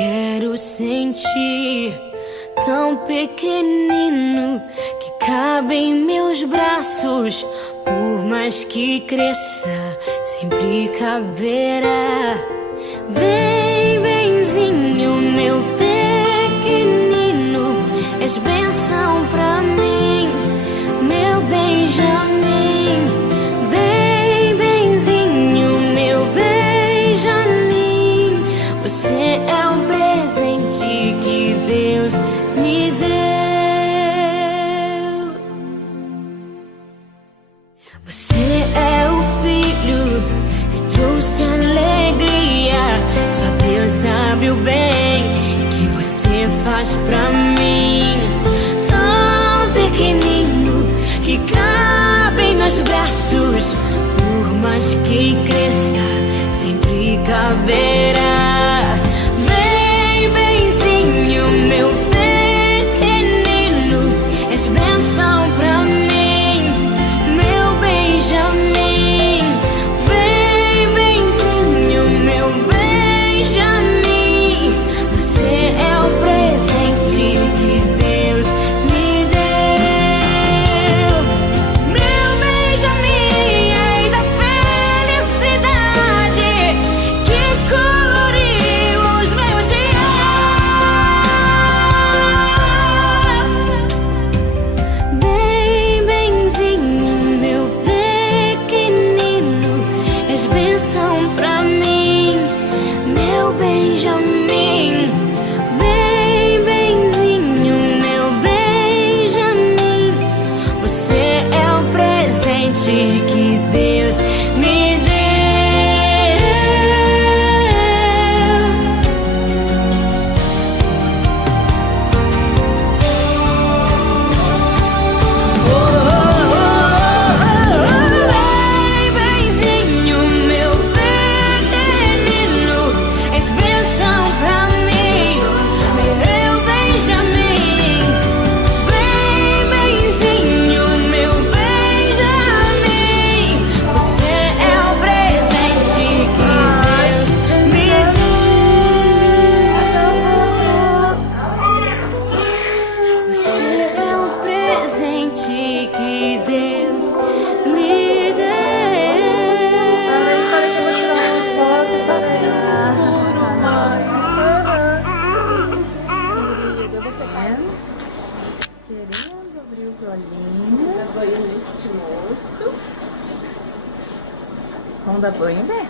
quero sentir tão pequenino que cabe em meus braços. Por mais que cresça, sempre caberá. Bem, benzinho, meu pequenino, és bênção pra mim, meu Benjamin. Bem, benzinho, meu Benjamin, você é um presente que Deus me deu. Você é o filho que trouxe alegria. Só Deus sabe o bem que você faz pra mim. Tão pequenino que cabe em meus braços. Por mais que cresça, sempre caberá. Bem, benzinho, meu pequenino, és bênção pra mim, meu Benjamin. Bem, benzinho, meu Benjamin, você é o presente que Deus me deu. Meu Benjamin, eis a felicidade que coloriu os meus dias. Bem, benzinho, meu pequenino, és bênção pra mim, meu Benjamin. Bem, benzinho, meu Benjamin, você é o presente que Deus me deu. Bem, benzinho, meu pequenino, és bênção pra mim, meu Benjamin. Bem, benzinho, meu Benjamin, você é o presente que Deus me deu. Você é o presente que Deus me deu. Querendo abrir os olhinhos. Dá banho neste moço. Vamos dar banho, né?